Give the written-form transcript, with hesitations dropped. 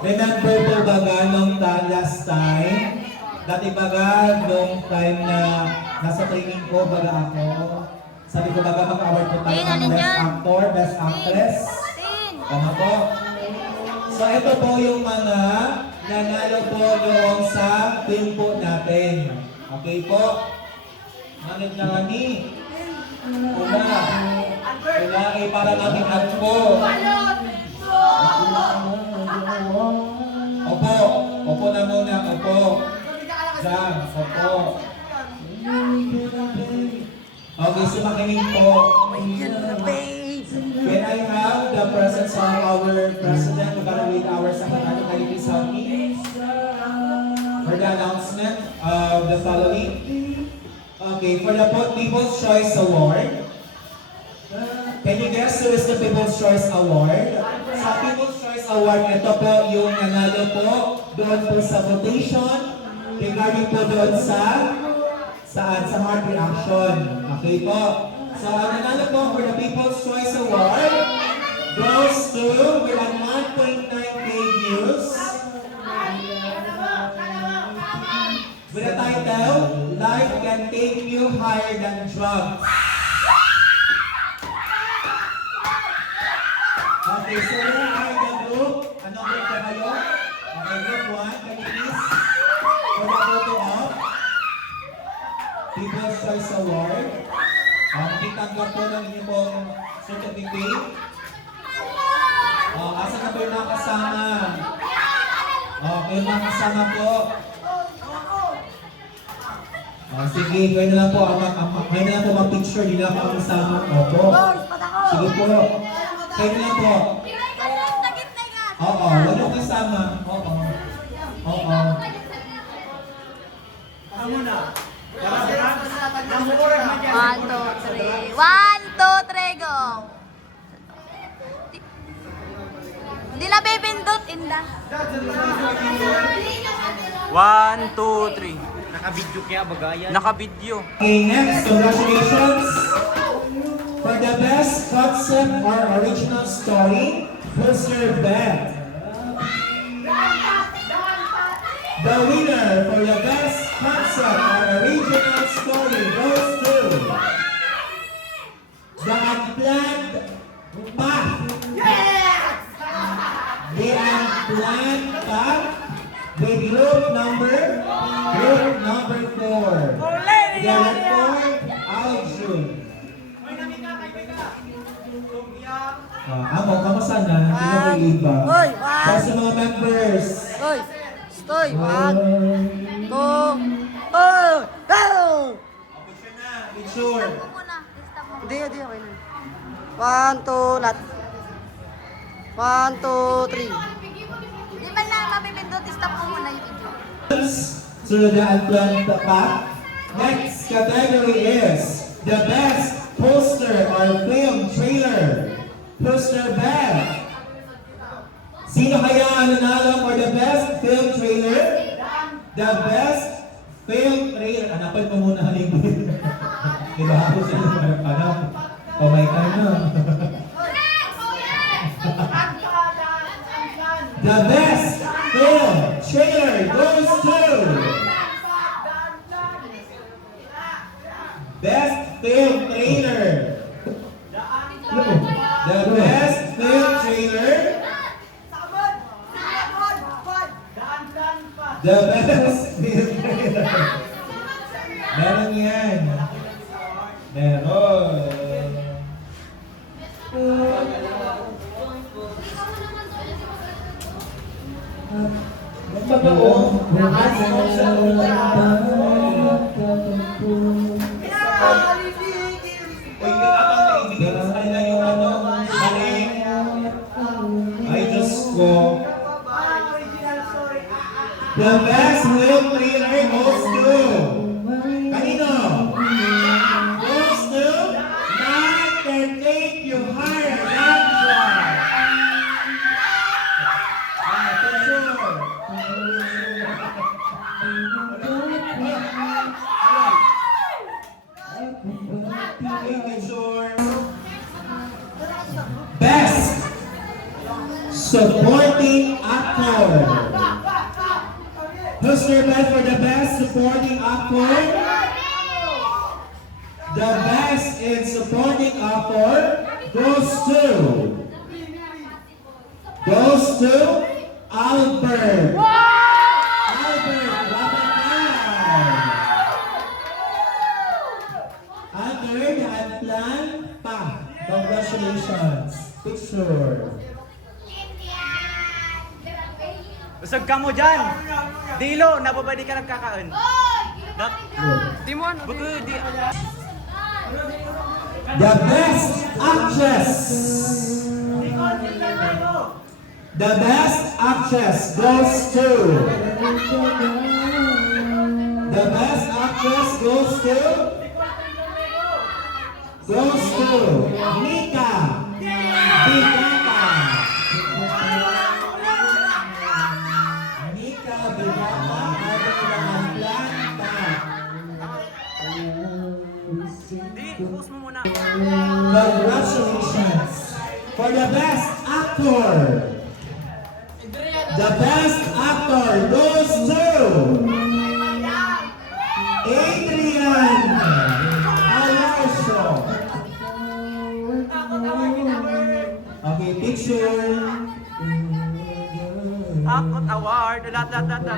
Remember po baga nung last time? Dati baga nung time na nasa training ko baga ako. Sabi ko baga mag-award po tayo ng Best Actor, Best Actress. Tama po. So ito po yung mga nanalo po noong sa team po natin. Okay po? Manit na kami. Una. Una ay para natin po. Opo. Opo na muna. Opo. Diyan. Opo. Okay, so makinig po. Can I have the presence of our president? We're gonna read our secretary. Can you please help me? For the announcement of the following. Okay, for the People's Choice Award. Can you guess who is the People's Choice Award? Sa People's Choice Award, ito po yung nanalo po doon po sa votation. Regarding po doon sa saan? Sa heart reaction. Okay po. So, ang nanalo po for the People's Choice Award goes to with a 1.9K views. With the title, Life Can Take You Higher Than Drugs. Okay, so where are the group? Anong group na kayo? Okay, group 1, can you please? For the photo of People's Choice Award. Itanggap po ng inyong pong certificate. Asa na po yung mga kasama? Okay, mga kasama po. Sige, kayo na lang po mag-picture. Hindi na ako kasama. Opo. Sige po. Kayo na lang po. Oo, wala yung kasama. Oo. Oo. Ano na? 1, 2, 3. 1, 2, 3, go! Hindi na bibindot, Inda. 1, 2, 3. Naka-video kaya bagayan. Naka-video. Okay, next, congratulations for the best concept or original story, Mr. Beth. The winner for the best concept or original story goes to The Unplanned Path. The Unplanned Path with group number 4. Director Aljun. Amo, kamusta na? Hindi na may iba. Para sa mga members. Stoy! 1, 2, go! Picture na, picture. Hindi, okay na. 1, 2, lat. 1, 2, 3. Di ba na mabibindot, stop mo muna yung video. To the Unplanned Path. Next category is the best poster or film trailer. Poster Beth. Sino kaya ang nanalo for the best film trailer? The best film trailer. Hanapan mo muna halibin. Diba ako sa inyo hanap? Kamay ka na. The best film trailer goes to Best Film Trailer. The best film trailer. The best film trailer. Meron yan. Meron. The best film trailer goes to kanino? Goes to Life Can Take You Higher Than Drugs. For sure. Best Supporting Actor. Who's nearby for the best supporting actor? The best in supporting actor goes to Albert. Albert Rabacan. Albert had plan pa. Congratulations. Picture. Usag ka mo dyan. Dilo, nababadi ka nagkakaon. Di mo ano? Bago, di. The best actress. The best actress goes to. The best actress goes to. Mika Bigata. Mika Bigata. Ada ilang planta. Di, focus mo muna. Congratulations for the best actor. The best actor goes to Adrian Alonso. Okay, picture. Akot award. Lahat.